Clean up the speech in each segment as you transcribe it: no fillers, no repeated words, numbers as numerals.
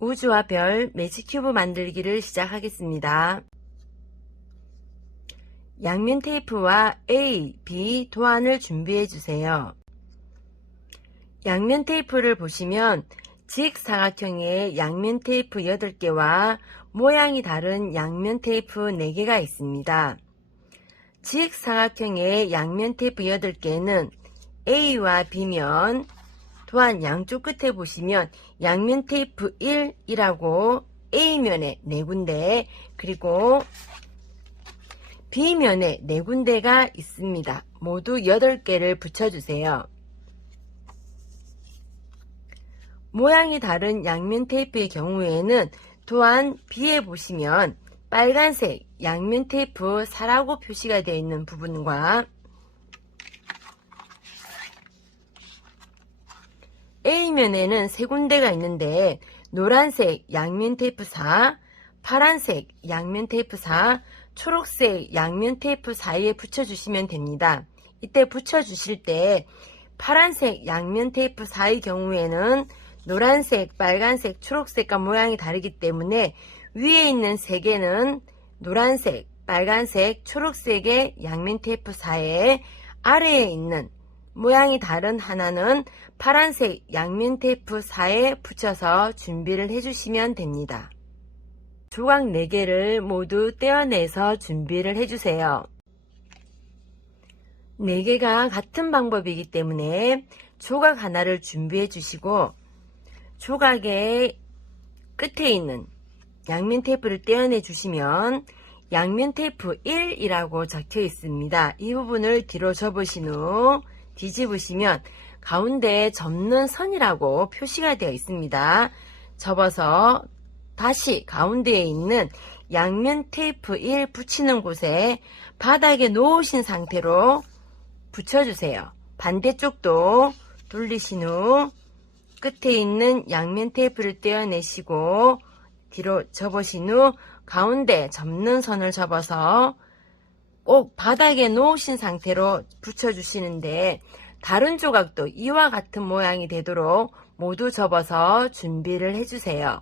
우주와 별 매직큐브 만들기를 시작하겠습니다. 양면 테이프와 A, B 도안을 준비해 주세요. 양면 테이프를 보시면 직사각형의 양면 테이프 8개와 모양이 다른 양면 테이프 4개가 있습니다. 직사각형의 양면 테이프 8개는 A와 B면, 또한 양쪽 끝에 보시면 양면 테이프 1이라고 A면에 4군데, 그리고 B면에 4군데가 있습니다. 모두 8개를 붙여주세요. 모양이 다른 양면 테이프의 경우에는 또한 B에 보시면 빨간색 양면 테이프 4라고 표시가 되어 있는 부분과 A면에는 3군데가 있는데 노란색 양면 테이프 4, 파란색 양면 테이프 4, 초록색 양면 테이프 사이에 붙여주시면 됩니다. 이때 붙여주실 때 파란색 양면 테이프 4의 경우에는 노란색, 빨간색, 초록색과 모양이 다르기 때문에 위에 있는 3개는 노란색, 빨간색, 초록색의 양면 테이프 4에 아래에 있는 모양이 다른 하나는 파란색 양면 테이프 4에 붙여서 준비를 해주시면 됩니다. 조각 4개를 모두 떼어내서 준비를 해주세요. 4개가 같은 방법이기 때문에 조각 하나를 준비해 주시고 조각의 끝에 있는 양면 테이프를 떼어내 주시면 양면 테이프 1이라고 적혀 있습니다. 이 부분을 뒤로 접으신 후 뒤집으시면 가운데에 접는 선이라고 표시가 되어 있습니다. 접어서 다시 가운데에 있는 양면 테이프 1 붙이는 곳에 바닥에 놓으신 상태로 붙여주세요. 반대쪽도 돌리신 후 끝에 있는 양면 테이프를 떼어내시고 뒤로 접으신 후 가운데 접는 선을 접어서 꼭 바닥에 놓으신 상태로 붙여주시는데 다른 조각도 이와 같은 모양이 되도록 모두 접어서 준비를 해주세요.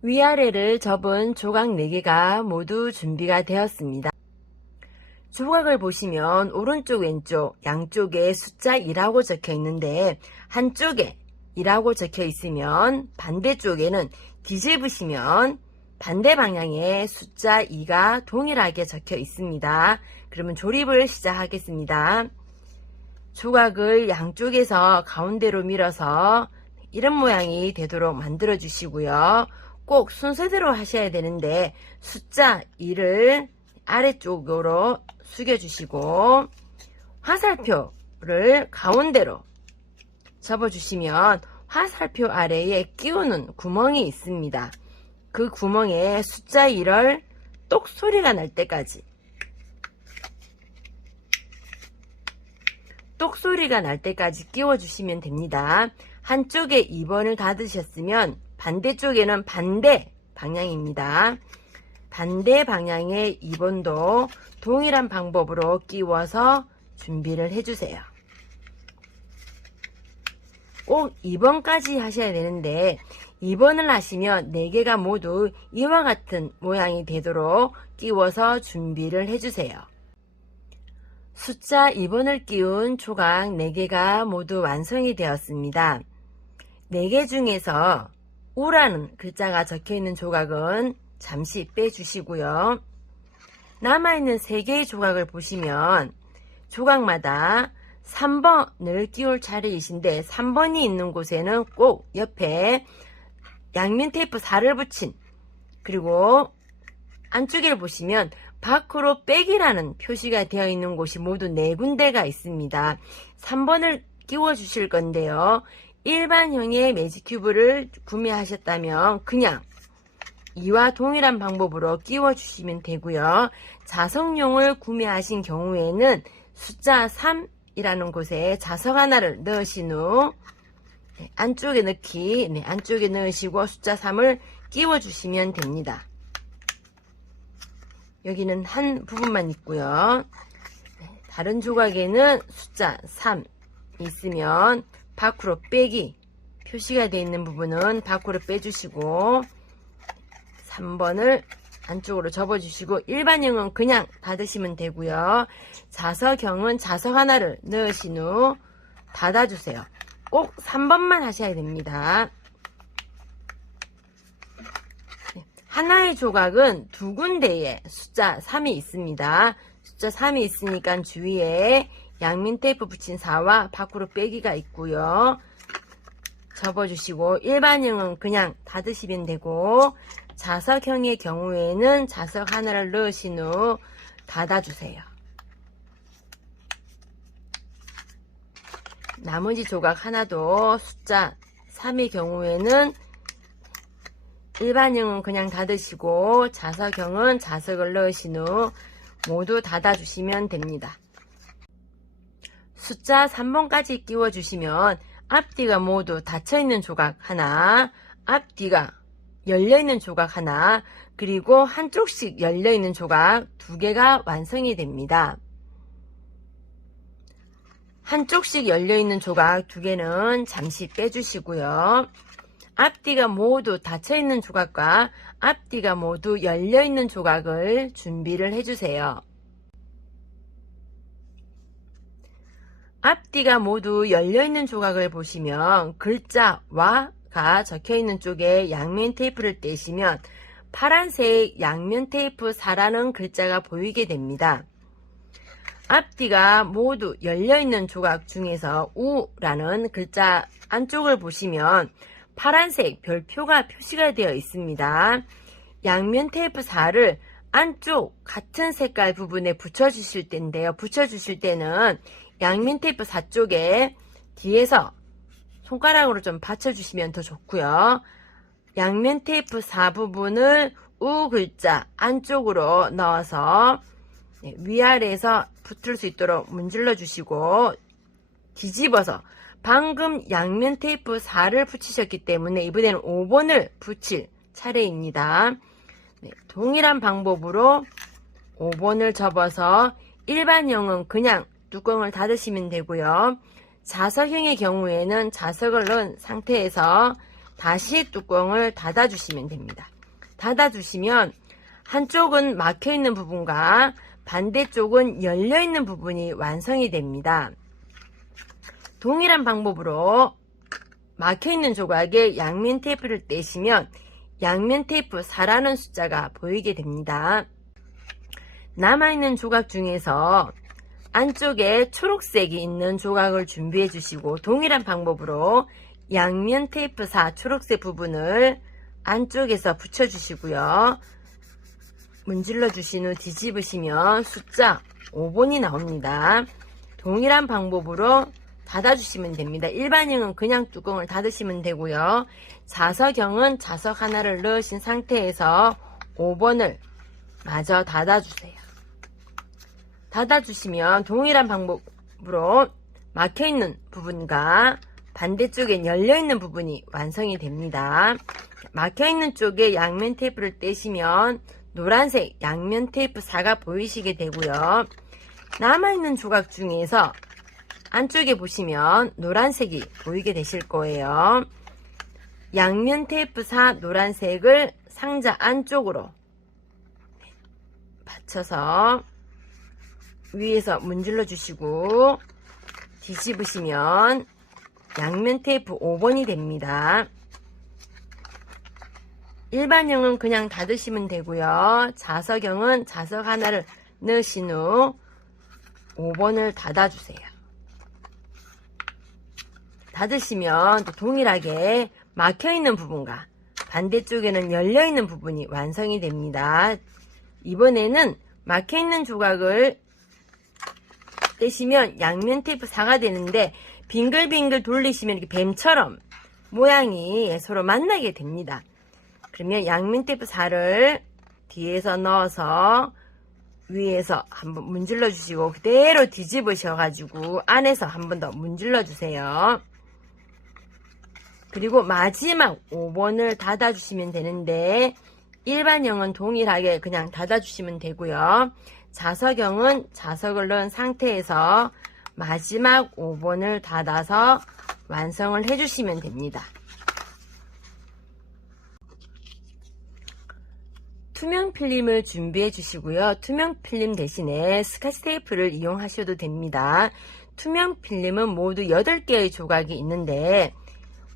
위아래를 접은 조각 4개가 모두 준비가 되었습니다. 조각을 보시면 오른쪽 왼쪽 양쪽에 숫자 2라고 적혀 있는데 한쪽에 2라고 적혀 있으면 반대쪽에는 뒤집으시면 반대 방향에 숫자 2가 동일하게 적혀 있습니다. 그러면 조립을 시작하겠습니다. 조각을 양쪽에서 가운데로 밀어서 이런 모양이 되도록 만들어 주시고요. 꼭 순서대로 하셔야 되는데 숫자 2를 아래쪽으로 숙여 주시고 화살표를 가운데로 접어 주시면 화살표 아래에 끼우는 구멍이 있습니다. 그 구멍에 숫자 1을 똑 소리가 날 때까지 끼워 주시면 됩니다. 한쪽에 2번을 닫으셨으면 반대쪽에는 반대 방향입니다. 반대 방향의 2번도 동일한 방법으로 끼워서 준비를 해주세요. 꼭 2번까지 하셔야 되는데 2번을 하시면 4개가 모두 이와 같은 모양이 되도록 끼워서 준비를 해주세요. 숫자 2번을 끼운 조각 4개가 모두 완성이 되었습니다. 4개 중에서 우라는 글자가 적혀있는 조각은 잠시 빼주시고요. 남아있는 3개의 조각을 보시면 조각마다 3번을 끼울 차례이신데 3번이 있는 곳에는 꼭 옆에 양면 테이프 4를 붙인 그리고 안쪽에 보시면 밖으로 빼기라는 표시가 되어 있는 곳이 모두 4군데가 있습니다. 3번을 끼워 주실 건데요. 일반형의 매직큐브를 구매하셨다면 그냥 이와 동일한 방법으로 끼워 주시면 되고요. 자석용을 구매하신 경우에는 숫자 3이라는 곳에 자석 하나를 넣으신 후 안쪽에 안쪽에 넣으시고 숫자 3을 끼워 주시면 됩니다. 여기는 한 부분만 있고요. 다른 조각에는 숫자 3 있으면 밖으로 빼기 표시가 되어 있는 부분은 밖으로 빼주시고 3번을 안쪽으로 접어주시고 일반형은 그냥 닫으시면 되고요. 자석형은 자석 하나를 넣으신 후 닫아주세요. 꼭 3번만 하셔야 됩니다. 하나의 조각은 두 군데에 숫자 3이 있습니다. 숫자 3이 있으니까 주위에 양면 테이프 붙인 4와 밖으로 빼기가 있고요. 접어주시고 일반형은 그냥 닫으시면 되고 자석형의 경우에는 자석 하나를 넣으신 후 닫아주세요. 나머지 조각 하나도 숫자 3의 경우에는 일반형은 그냥 닫으시고 자석형은 자석을 넣으신 후 모두 닫아주시면 됩니다. 숫자 3번까지 끼워주시면 앞뒤가 모두 닫혀있는 조각 하나, 앞뒤가 열려있는 조각 하나, 그리고 한쪽씩 열려있는 조각 2개가 완성이 됩니다. 한쪽씩 열려있는 조각 2개는 잠시 빼주시고요. 앞뒤가 모두 닫혀있는 조각과 앞뒤가 모두 열려있는 조각을 준비를 해주세요. 앞뒤가 모두 열려있는 조각을 보시면 글자 와가 적혀있는 쪽에 양면 테이프를 떼시면 파란색 양면 테이프 4라는 글자가 보이게 됩니다. 앞뒤가 모두 열려있는 조각 중에서 우라는 글자 안쪽을 보시면 파란색 별표가 표시가 되어 있습니다. 양면 테이프 4를 안쪽 같은 색깔 부분에 붙여주실 때인데요. 붙여주실 때는 양면 테이프 4 쪽에 뒤에서 손가락으로 좀 받쳐주시면 더 좋고요. 양면 테이프 4 부분을 우 글자 안쪽으로 넣어서 위아래에서 붙을 수 있도록 문질러 주시고 뒤집어서 방금 양면 테이프 4를 붙이셨기 때문에 이번에는 5번을 붙일 차례입니다. 동일한 방법으로 5번을 접어서 일반형은 그냥 뚜껑을 닫으시면 되고요. 자석형의 경우에는 자석을 넣은 상태에서 다시 뚜껑을 닫아주시면 됩니다. 닫아주시면 한쪽은 막혀있는 부분과 반대쪽은 열려있는 부분이 완성이 됩니다. 동일한 방법으로 막혀있는 조각에 양면 테이프를 떼시면 양면 테이프 4라는 숫자가 보이게 됩니다. 남아있는 조각 중에서 안쪽에 초록색이 있는 조각을 준비해 주시고 동일한 방법으로 양면 테이프 4 초록색 부분을 안쪽에서 붙여 주시고요. 문질러 주신 후 뒤집으시면 숫자 5번이 나옵니다. 동일한 방법으로 닫아주시면 됩니다. 일반형은 그냥 뚜껑을 닫으시면 되고요. 자석형은 자석 하나를 넣으신 상태에서 5번을 마저 닫아주세요. 닫아주시면 동일한 방법으로 막혀있는 부분과 반대쪽에 열려있는 부분이 완성이 됩니다. 막혀있는 쪽에 양면 테이프를 떼시면 노란색 양면 테이프 4가 보이시게 되고요. 남아있는 조각 중에서 안쪽에 보시면 노란색이 보이게 되실 거예요. 양면 테이프 4 노란색을 상자 안쪽으로 받쳐서 위에서 문질러 주시고 뒤집으시면 양면 테이프 5번이 됩니다. 일반형은 그냥 닫으시면 되고요. 자석형은 자석 하나를 넣으신 후 5번을 닫아주세요. 닫으시면 또 동일하게 막혀있는 부분과 반대쪽에는 열려있는 부분이 완성이 됩니다. 이번에는 막혀있는 조각을 떼시면 양면 테이프 4가 되는데 빙글빙글 돌리시면 이렇게 뱀처럼 모양이 서로 만나게 됩니다. 그러면 양면 테이프 4를 뒤에서 넣어서 위에서 한번 문질러 주시고 그대로 뒤집으셔 가지고 안에서 한 번 더 문질러 주세요. 그리고 마지막 5번을 닫아 주시면 되는데 일반형은 동일하게 그냥 닫아 주시면 되고요. 자석형은 자석을 넣은 상태에서 마지막 5번을 닫아서 완성을 해 주시면 됩니다. 투명 필름을 준비해 주시고요. 투명 필름 대신에 스카치 테이프를 이용하셔도 됩니다. 투명 필름은 모두 8개의 조각이 있는데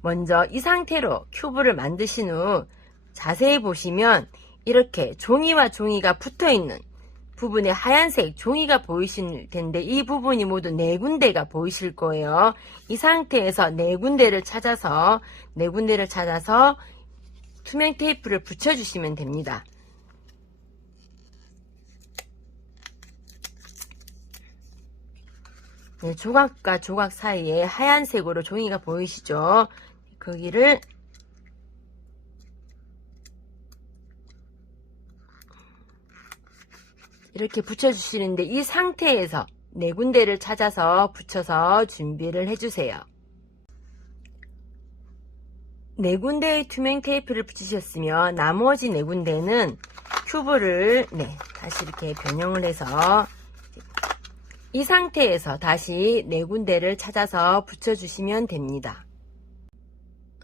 먼저 이 상태로 큐브를 만드신 후 자세히 보시면 이렇게 종이와 종이가 붙어있는 부분에 하얀색 종이가 보이실 텐데 이 부분이 모두 4군데가 보이실 거예요. 이 상태에서 4군데를 찾아서 투명 테이프를 붙여주시면 됩니다. 네, 조각과 조각 사이에 하얀색으로 종이가 보이시죠? 거기를 이렇게 붙여주시는데 이 상태에서 4군데를 찾아서 붙여서 준비를 해주세요. 4군데의 투명 테이프를 붙이셨으면 나머지 4군데는 큐브를 다시 이렇게 변형을 해서 이 상태에서 다시 4군데를 찾아서 붙여주시면 됩니다.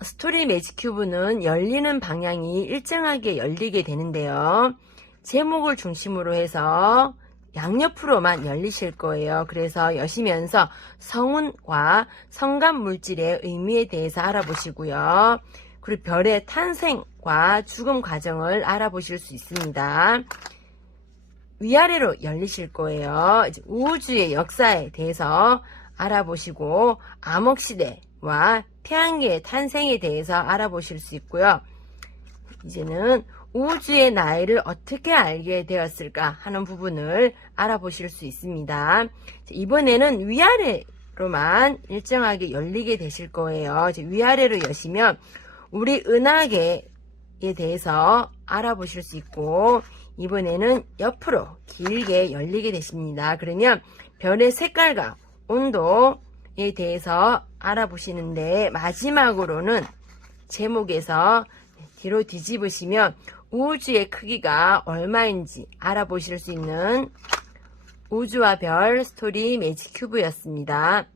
스토리 매직 큐브는 열리는 방향이 일정하게 열리게 되는데요. 제목을 중심으로 해서 양옆으로만 열리실 거예요. 그래서 여시면서 성운과 성감 물질의 의미에 대해서 알아보시고요. 그리고 별의 탄생과 죽음 과정을 알아보실 수 있습니다. 위아래로 열리실 거예요. 이제 우주의 역사에 대해서 알아보시고 암흑시대와 태양계의 탄생에 대해서 알아보실 수 있고요. 이제는 우주의 나이를 어떻게 알게 되었을까 하는 부분을 알아보실 수 있습니다. 이번에는 위아래로만 일정하게 열리게 되실 거예요. 위아래로 여시면 우리 은하계에 대해서 알아보실 수 있고 이번에는 옆으로 길게 열리게 되십니다. 그러면 별의 색깔과 온도에 대해서 알아보시는데 마지막으로는 제목에서 뒤로 뒤집으시면 우주의 크기가 얼마인지 알아보실 수 있는 우주와 별 스토리 매직 큐브였습니다.